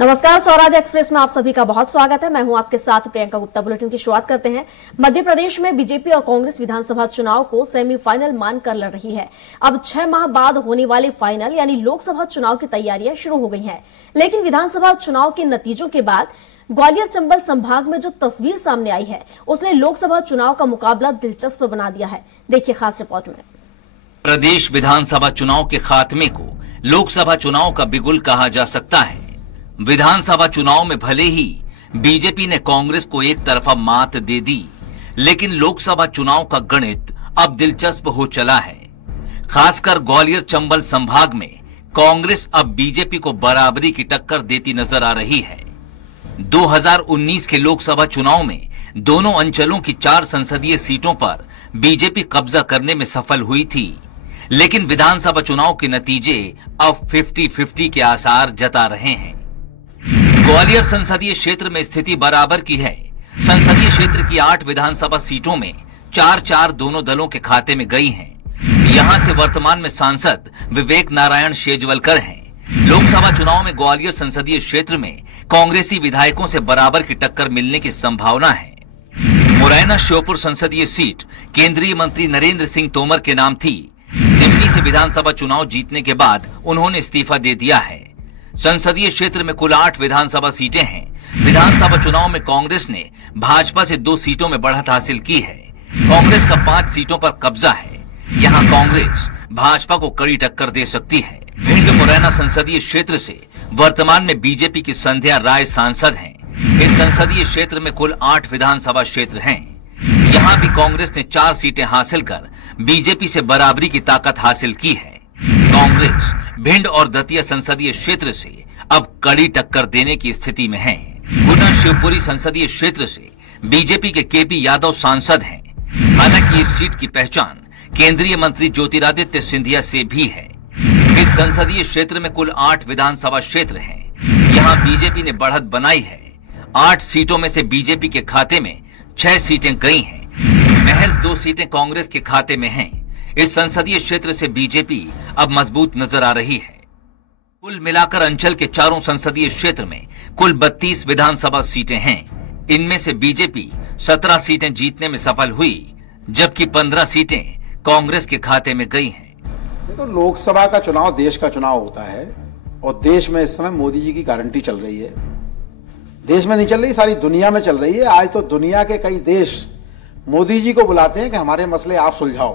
नमस्कार, स्वराज एक्सप्रेस में आप सभी का बहुत स्वागत है। मैं हूं आपके साथ प्रियंका गुप्ता। बुलेटिन की शुरुआत करते हैं। मध्य प्रदेश में बीजेपी और कांग्रेस विधानसभा चुनाव को सेमीफाइनल मानकर लड़ रही है। अब 6 माह बाद होने वाले फाइनल यानी लोकसभा चुनाव की तैयारियां शुरू हो गई हैं। लेकिन विधानसभा चुनाव के नतीजों के बाद ग्वालियर चंबल संभाग में जो तस्वीर सामने आई है उसने लोकसभा चुनाव का मुकाबला दिलचस्प बना दिया है। देखिए खास रिपोर्ट में। प्रदेश विधानसभा चुनाव के खात्मे को लोकसभा चुनाव का बिगुल कहा जा सकता है। विधानसभा चुनाव में भले ही बीजेपी ने कांग्रेस को एक तरफा मात दे दी, लेकिन लोकसभा चुनाव का गणित अब दिलचस्प हो चला है। खासकर ग्वालियर चंबल संभाग में कांग्रेस अब बीजेपी को बराबरी की टक्कर देती नजर आ रही है। 2019 के लोकसभा चुनाव में दोनों अंचलों की 4 संसदीय सीटों पर बीजेपी कब्जा करने में सफल हुई थी, लेकिन विधानसभा चुनाव के नतीजे अब 50-50 के आसार जता रहे हैं। ग्वालियर संसदीय क्षेत्र में स्थिति बराबर की है। संसदीय क्षेत्र की 8 विधानसभा सीटों में 4-4 दोनों दलों के खाते में गई हैं। यहां से वर्तमान में सांसद विवेक नारायण शेजवलकर हैं। लोकसभा चुनाव में ग्वालियर संसदीय क्षेत्र में कांग्रेसी विधायकों से बराबर की टक्कर मिलने की संभावना है। मुरैना श्योपुर संसदीय सीट केंद्रीय मंत्री नरेंद्र सिंह तोमर के नाम थी। दिल्ली से विधानसभा चुनाव जीतने के बाद उन्होंने इस्तीफा दे दिया है। संसदीय क्षेत्र में कुल 8 विधानसभा सीटें हैं। विधानसभा चुनाव में कांग्रेस ने भाजपा से 2 सीटों में बढ़त हासिल की है। कांग्रेस का 5 सीटों पर कब्जा है। यहां कांग्रेस भाजपा को कड़ी टक्कर दे सकती है। भिंड मुरैना संसदीय क्षेत्र से वर्तमान में बीजेपी की संध्या राय सांसद हैं। इस संसदीय क्षेत्र में कुल 8 विधानसभा क्षेत्र हैं। यहां भी कांग्रेस ने 4 सीटें हासिल कर बीजेपी से बराबरी की ताकत हासिल की है। कांग्रेस भिंड और दतिया संसदीय क्षेत्र से अब कड़ी टक्कर देने की स्थिति में है। गुना शिवपुरी संसदीय क्षेत्र से बीजेपी के केपी यादव सांसद हैं। हालांकि इस सीट की पहचान केंद्रीय मंत्री ज्योतिरादित्य सिंधिया से भी है। इस संसदीय क्षेत्र में कुल 8 विधानसभा क्षेत्र हैं। यहां बीजेपी ने बढ़त बनाई है। 8 सीटों में से बीजेपी के खाते में 6 सीटें गई हैं। महज 2 सीटें कांग्रेस के खाते में हैं। इस संसदीय क्षेत्र से बीजेपी अब मजबूत नजर आ रही है। कुल मिलाकर अंचल के 4 संसदीय क्षेत्र में कुल 32 विधानसभा सीटें हैं। इनमें से बीजेपी 17 सीटें जीतने में सफल हुई, जबकि 15 सीटें कांग्रेस के खाते में गई हैं। देखो, लोकसभा का चुनाव देश का चुनाव होता है और देश में इस समय मोदी जी की गारंटी चल रही है। देश में नहीं चल रही, सारी दुनिया में चल रही है। आज तो दुनिया के कई देश मोदी जी को बुलाते हैं कि हमारे मसले आप सुलझाओ।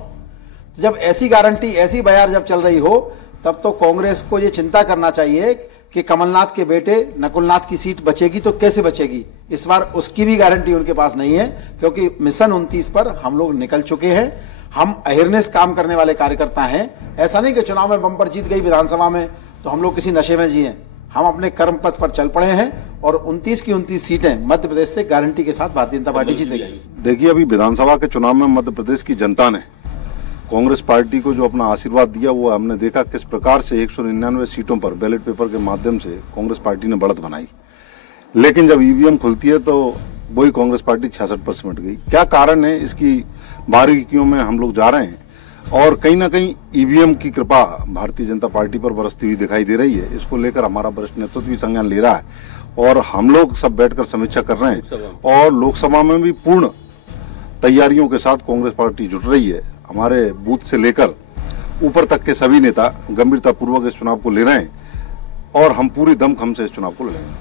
तो जब ऐसी गारंटी, ऐसी बयार जब चल रही हो, तब तो कांग्रेस को ये चिंता करना चाहिए कि कमलनाथ के बेटे नकुलनाथ की सीट बचेगी तो कैसे बचेगी। इस बार उसकी भी गारंटी उनके पास नहीं है, क्योंकि मिशन 29 पर हम लोग निकल चुके हैं। हम अवेयरनेस काम करने वाले कार्यकर्ता हैं। ऐसा नहीं कि चुनाव में बम्पर जीत गई विधानसभा में तो हम लोग किसी नशे में जिए। हम अपने कर्म पथ पर चल पड़े हैं और 29 की 29 सीटें मध्य प्रदेश से गारंटी के साथ भारतीय जनता पार्टी जीतेगी। देखिए, अभी विधानसभा के चुनाव में मध्य प्रदेश की जनता ने कांग्रेस पार्टी को जो अपना आशीर्वाद दिया, वो हमने देखा किस प्रकार से 199 सीटों पर बैलेट पेपर के माध्यम से कांग्रेस पार्टी ने बढ़त बनाई। लेकिन जब ईवीएम खुलती है तो वही कांग्रेस पार्टी 66 पर सिमट गई। क्या कारण है, इसकी बारीकियों में हम लोग जा रहे हैं और कहीं ना कहीं ईवीएम की कृपा भारतीय जनता पार्टी पर बरसती हुई दिखाई दे रही है। इसको लेकर हमारा वरिष्ठ नेतृत्व भी संज्ञान ले रहा है और हम लोग सब बैठकर समीक्षा कर रहे हैं और लोकसभा में भी पूर्ण तैयारियों के साथ कांग्रेस पार्टी जुट रही है। हमारे बूथ से लेकर ऊपर तक के सभी नेता गंभीरता पूर्वक इस चुनाव को ले रहे हैं और हम पूरी दमखम से इस चुनाव को लड़ेंगे।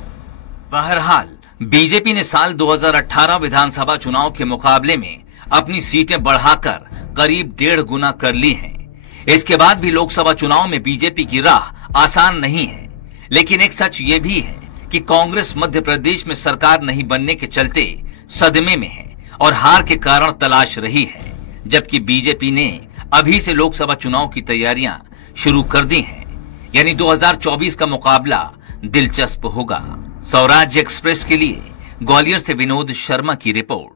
बहरहाल बीजेपी ने साल 2018 विधानसभा चुनाव के मुकाबले में अपनी सीटें बढ़ाकर करीब 1.5 गुना कर ली हैं। इसके बाद भी लोकसभा चुनाव में बीजेपी की राह आसान नहीं है। लेकिन एक सच ये भी है कि कांग्रेस मध्य प्रदेश में सरकार नहीं बनने के चलते सदमे में है और हार के कारण तलाश रही है, जबकि बीजेपी ने अभी से लोकसभा चुनाव की तैयारियां शुरू कर दी हैं। यानी 2024 का मुकाबला दिलचस्प होगा। स्वराज एक्सप्रेस के लिए ग्वालियर से विनोद शर्मा की रिपोर्ट।